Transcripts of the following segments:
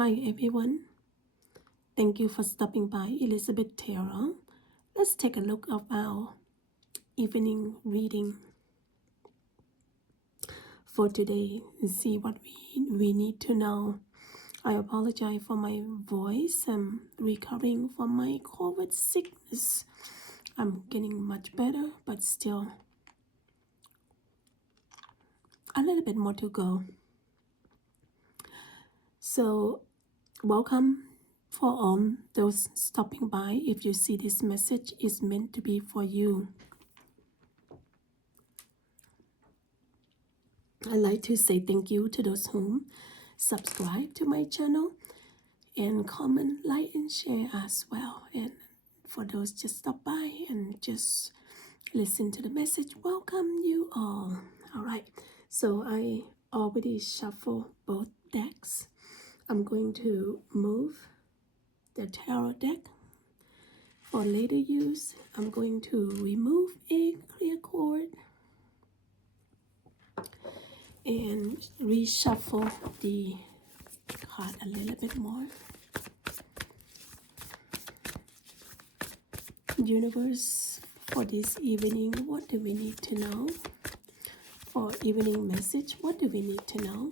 Hi everyone, thank you for stopping by Elizabeth Taylor. Let's take a look at our evening reading for today and see what we need to know. I apologize for my voice. I'm recovering from my COVID sickness. I'm getting much better, but still a little bit more to go. So welcome for all those stopping by. If you see this message is meant to be for you. I'd like to say thank you to those who subscribe to my channel and comment, like, and share as well. And for those just stop by and just listen to the message, welcome you all. All right, so I already shuffled both decks. I'm going to move the tarot deck for later use. I'm going to remove a clear cord and reshuffle the card a little bit more. Universe, for this evening, what do we need to know? For evening message, what do we need to know?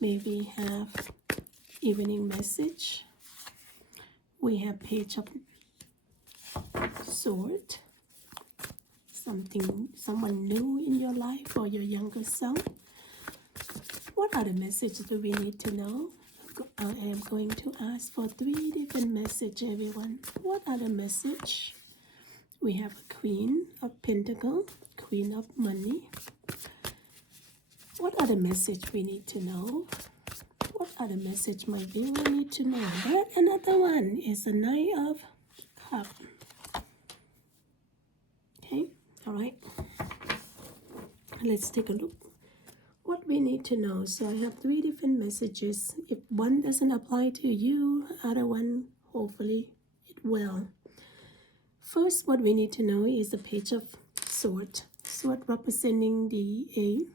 Maybe have evening message. We have Page of Sword. Someone new in your life or your younger self. What are the messages do we need to know? I am going to ask for 3 different messages, everyone. What are the message? We have a Queen of Pentacles, Queen of Money. What are the message we need to know? What are the message my viewer need to know? But another one is the Knight of Cups. Okay, all right. Let's take a look. What we need to know. So I have 3 different messages. If one doesn't apply to you, other one hopefully it will. First, what we need to know is the Page of Swords. Sword representing the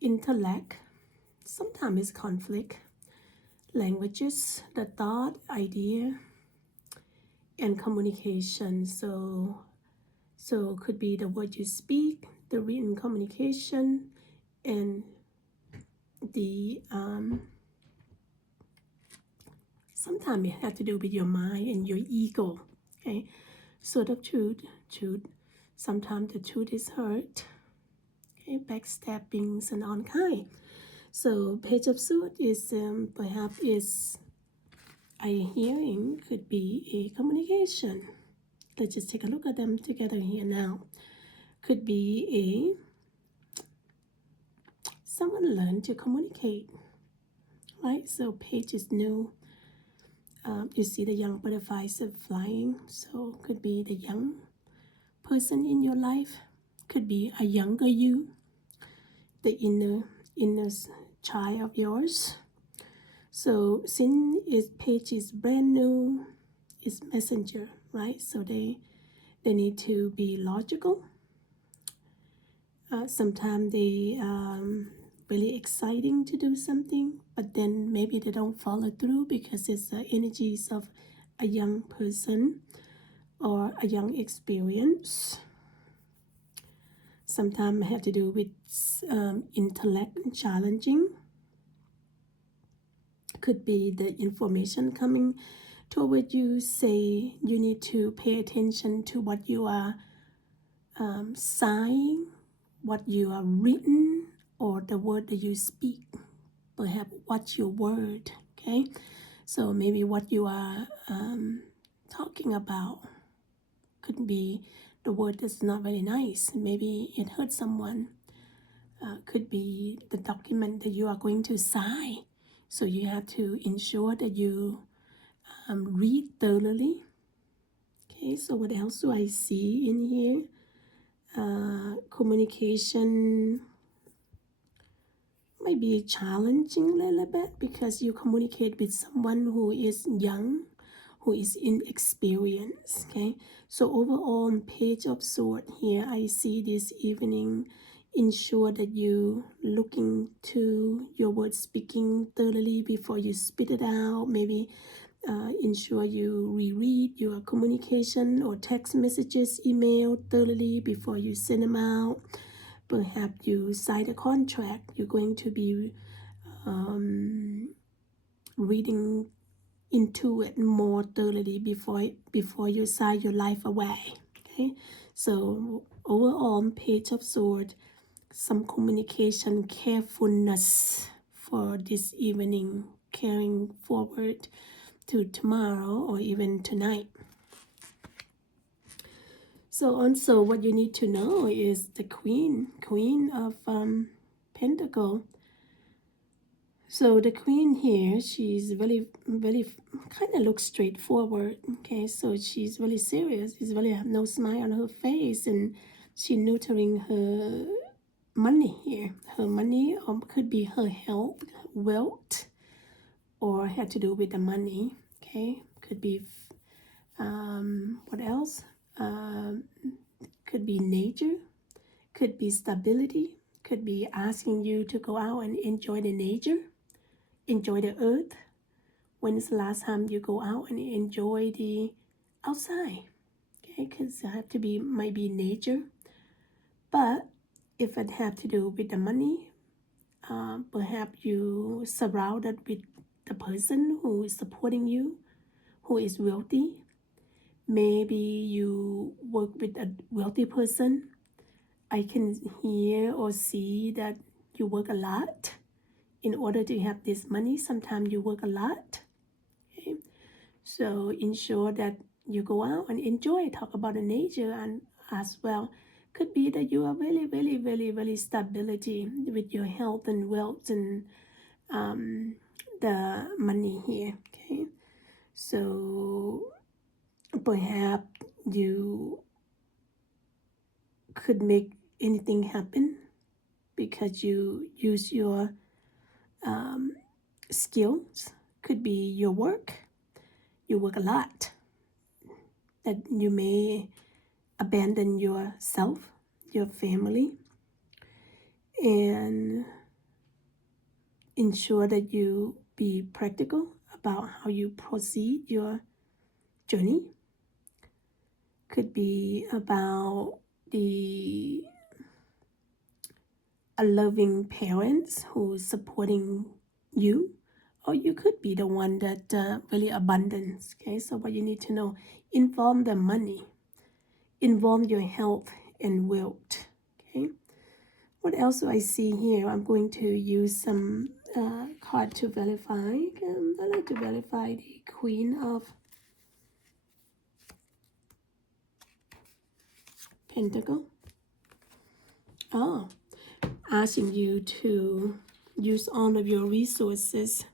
intellect. Sometimes it's conflict. Languages, the thought, idea, and communication. So could be the word you speak, the written communication, and the sometimes it has to do with your mind and your ego. Okay, Sword of Truth. Sometimes the truth is hurt. Okay, backstabbings and all kind. So Page of Swords is perhaps is a hearing, could be a communication. Let's just take a look at them together here now. Could be someone learned to communicate, right? So Page is new. You see the young butterflies are flying. So could be the young person in your life. Could be a younger you, the inner child of yours. So since Page is brand new, it's messenger, right? So they need to be logical. Sometimes they really exciting to do something, but then maybe they don't follow through because it's the energies of a young person or a young experience. Sometimes have to do with intellect and challenging. Could be the information coming toward you, say you need to pay attention to what you are saying, what you are written, or the word that you speak. Perhaps what's your word, okay? So maybe what you are talking about could be the word that's not very nice. Maybe it hurts someone. Could be the document that you are going to sign. So you have to ensure that you read thoroughly. Okay, so what else do I see in here? Communication might be challenging a little bit because you communicate with someone who is young, who is inexperienced. Okay, so overall on Page of Swords here, I see this evening ensure that you looking to your word speaking thoroughly before you spit it out. Maybe ensure you reread your communication or text messages, email thoroughly before you send them out. Perhaps you sign a contract. You're going to be reading into it more thoroughly before you sign your life away. Okay, so overall, Page of Swords, some communication carefulness for this evening, carrying forward to tomorrow or even tonight. So also what you need to know is the Queen of Pentacle. So the Queen here, she's very kind of looks straightforward. Okay, so she's really serious. She's really have no smile on her face, and she's nurturing her money here. Her money could be her health, wealth, or had to do with the money. Okay, could be what else? Could be nature, could be stability, could be asking you to go out and enjoy the nature, enjoy the earth. When is the last time you go out and enjoy the outside? Okay, because it have to be might be nature, but if it have to do with the money, perhaps you surrounded with the person who is supporting you, who is wealthy. Maybe you work with a wealthy person. I can hear or see that you work a lot in order to have this money. Sometimes you work a lot. Okay? So ensure that you go out and enjoy, talk about the nature, and as well. Could be that you are really stability with your health and wealth and the money here. Okay, so perhaps you could make anything happen because you use your skills. Could be your work. You work a lot, that you may abandon yourself, your family, and ensure that you be practical about how you proceed your journey. Could be about a loving parents who is supporting you, or you could be the one that really abundance. Okay, so what you need to know, involve the money, involve your health and wealth. Okay, what else do I see here? I'm going to use some card to verify. I like to verify the Queen of Pentacle. Oh, asking you to use all of your resources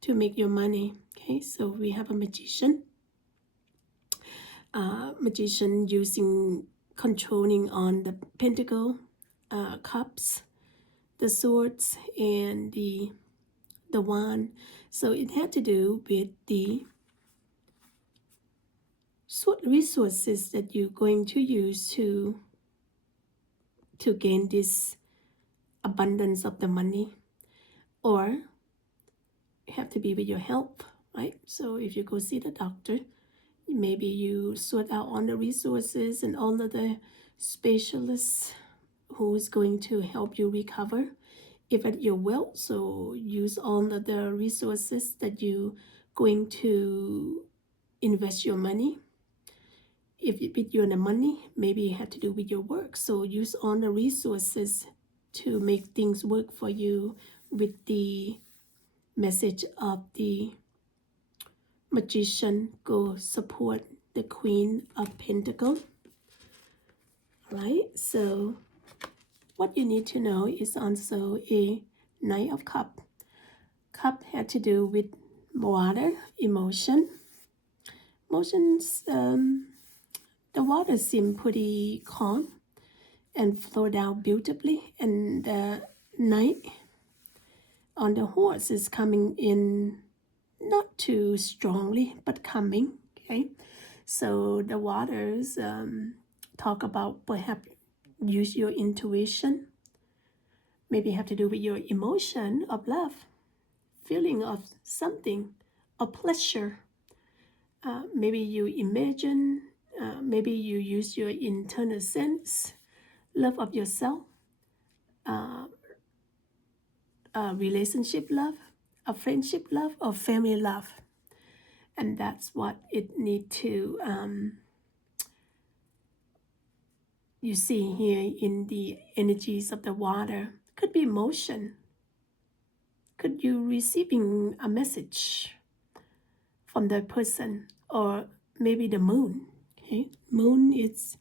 to make your money. Okay, so we have a magician. Magician using controlling on the pentacle, cups, the swords, and the wand. So it had to do with the resources that you're going to use to gain this abundance of the money, or it have to be with your health, right? So if you go see the doctor, maybe you sort out all the resources and all of the specialists who is going to help you recover. If at your will, so use all of the resources that you going to invest your money. If with you and the money, maybe it had to do with your work. So use all the resources to make things work for you with the message of the magician. Go support the Queen of Pentacles. Right? So what you need to know is also a Knight of Cups. Cup had to do with water, emotion. Emotions, the water seemed pretty calm and flow down beautifully, and the Knight on the horse is coming in not too strongly, but coming. Okay, so the waters talk about perhaps use your intuition, Maybe have to do with your emotion of love, feeling of something, of pleasure. Maybe you imagine, maybe you use your internal sense, love of yourself, uh, relationship love, a friendship love, or family love. And that's what it need to, you see here in the energies of the water. Could be emotion. Could you receiving a message from that person, or maybe the moon. Okay, moon is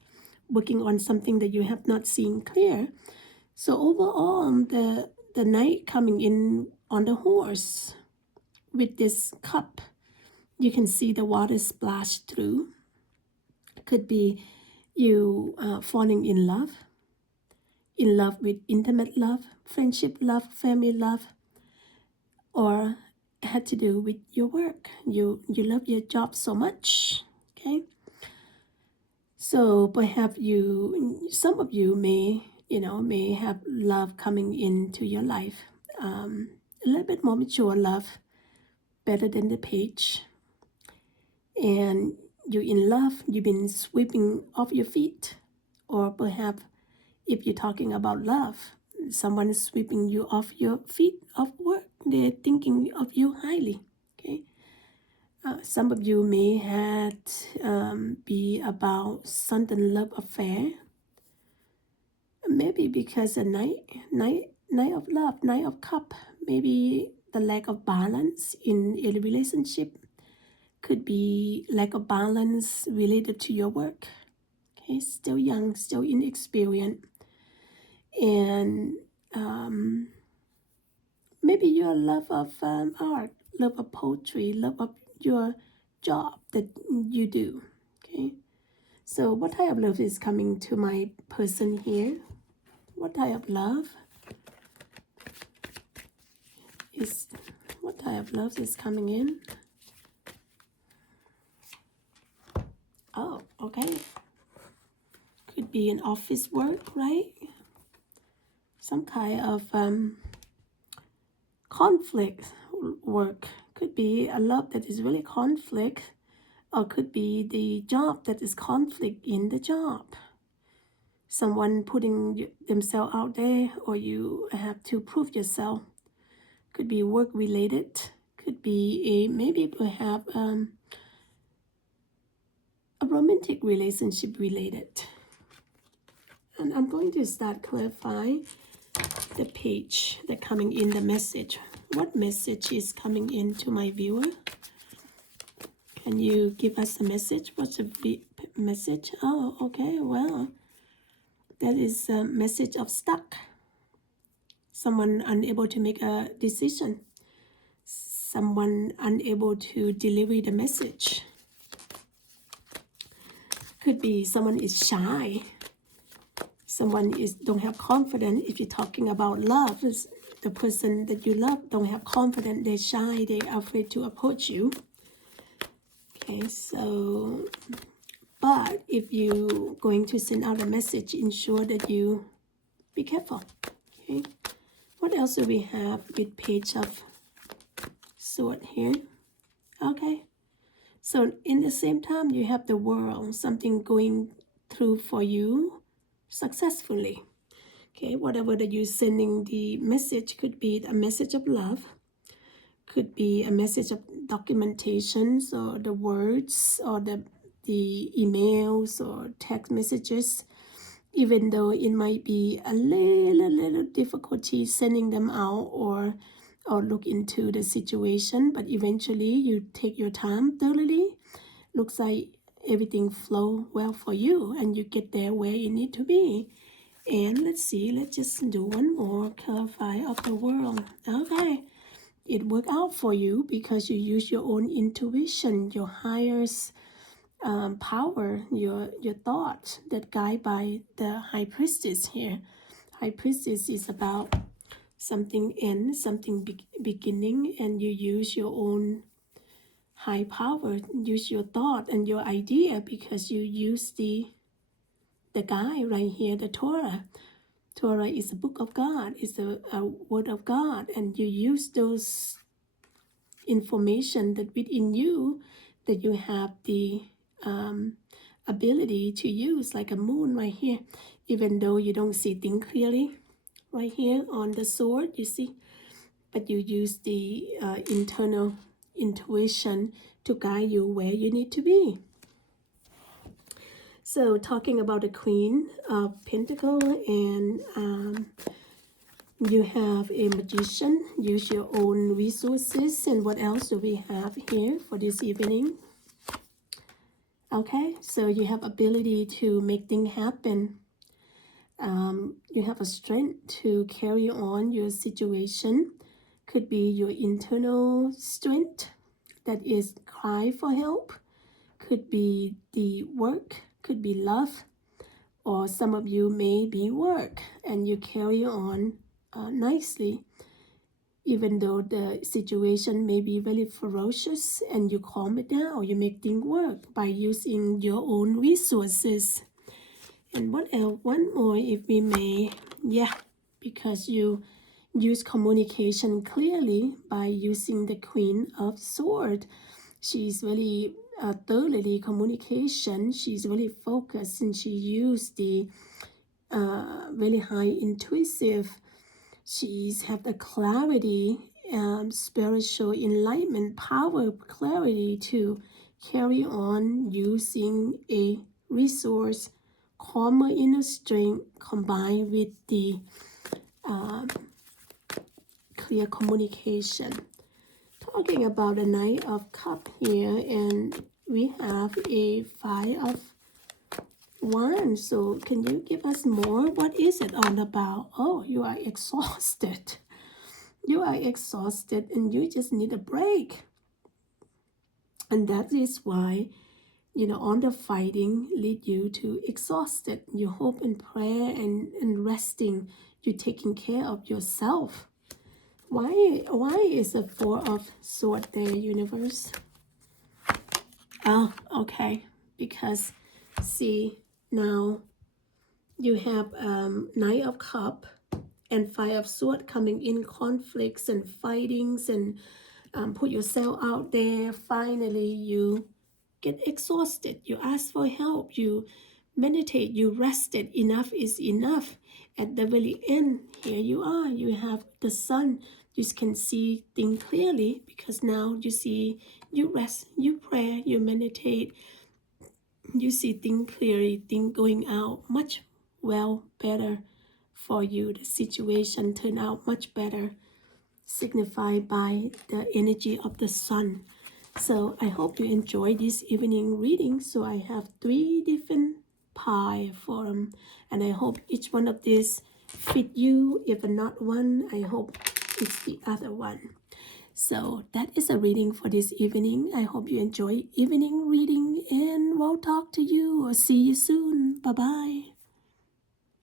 working on something that you have not seen clear. So overall, the knight coming in on the horse with this cup, you can see the water splash through. Could be you falling in love with intimate love, friendship love, family love, or had to do with your work. You love your job so much. Okay, so perhaps some of you may have love coming into your life, a little bit more mature love, better than the page, and you're in love. You've been sweeping off your feet, or perhaps if you're talking about love, someone is sweeping you off your feet of work. They're thinking of you highly. Okay. Some of you may had be about sudden love affair. Maybe because a night of love, night of cup. Maybe the lack of balance in a relationship. Could be lack of balance related to your work. Okay, still young, still inexperienced, and maybe your love of art, love of poetry, love of your job that you do. Okay, so what type of love is coming to my person here? What type of love is coming in? Oh, okay. Could be an office work, right? Some kind of conflict work. Could be a love that is really conflict, or could be the job that is conflict in the job. Someone putting themselves out there, or you have to prove yourself. Could be work related. Could be maybe perhaps a romantic relationship related. And I'm going to start clarifying the page that coming in the message. What message is coming in to my viewer? Can you give us a message? What's the message? Oh, okay. Well, that is a message of stuck. Someone unable to make a decision. Someone unable to deliver the message. Could be someone is shy. Someone don't have confidence. If you're talking about love, is the person that you love don't have confidence. They're shy. They're afraid to approach you. Okay, so, but if you're going to send out a message, ensure that you be careful. Okay, what else do we have with page of sword here? Okay, so in the same time, you have the world, something going through for you successfully. Okay, whatever that you're sending the message, could be a message of love, could be a message of documentations, or the words, or the emails or text messages, even though it might be a little difficulty sending them out, or look into the situation, but eventually you take your time thoroughly. Looks like everything flow well for you, and you get there where you need to be. And let's see, let's just do one more clarify of the world. Okay, it worked out for you because you use your own intuition, your highest power, your thoughts that guide by the high priestess here. High priestess is about something end, something beginning, and you use your own high power, use your thought and your idea, because you use the guy right here, the Torah. Torah is a book of God, it's a word of God, and you use those information that within you that you have the ability to use, like a moon right here, even though you don't see things clearly right here on the sword, you see, but you use the internal intuition to guide you where you need to be. So talking about the Queen of Pentacles, and you have a Magician. Use your own resources. And what else do we have here for this evening? Okay, so you have ability to make things happen. You have a strength to carry on your situation. Could be your internal strength that is cry for help. Could be the work, could be love, or some of you may be work and you carry on nicely, even though the situation may be very ferocious, and you calm it down. You make things work by using your own resources. And what else? One more, if we may. Yeah, because you use communication clearly by using the Queen of Swords. She's really thoroughly communication. She's really focused, and she used the really high intuitive. She's have the clarity, spiritual enlightenment, power, clarity to carry on using a resource, calmer inner strength combined with the clear communication. Talking about the Knight of Cups here, and we have a Five of Wands. So can you give us more? What is it all about? Oh, you are exhausted. You are exhausted and you just need a break. And that is why, all the fighting lead you to exhausted. You hope and prayer and resting. You're taking care of yourself. Why is the Four of Swords there, universe? Oh, okay. Because, see, now you have Knight of Cups and Five of Swords coming in, conflicts and fightings, and put yourself out there. Finally, you get exhausted. You ask for help. You meditate. You rested. Enough is enough. At the very end, here you are. You have the sun. You can see things clearly because now you see, you rest, you pray, you meditate. You see things clearly, things going out much better for you. The situation turned out much better, signified by the energy of the sun. So I hope you enjoy this evening reading. So I have 3 different pie for them, and I hope each one of these fit you. If not one, I hope it's the other one. So that is a reading for this evening. I hope you enjoy evening reading, and we'll talk to you or see you soon. Bye bye.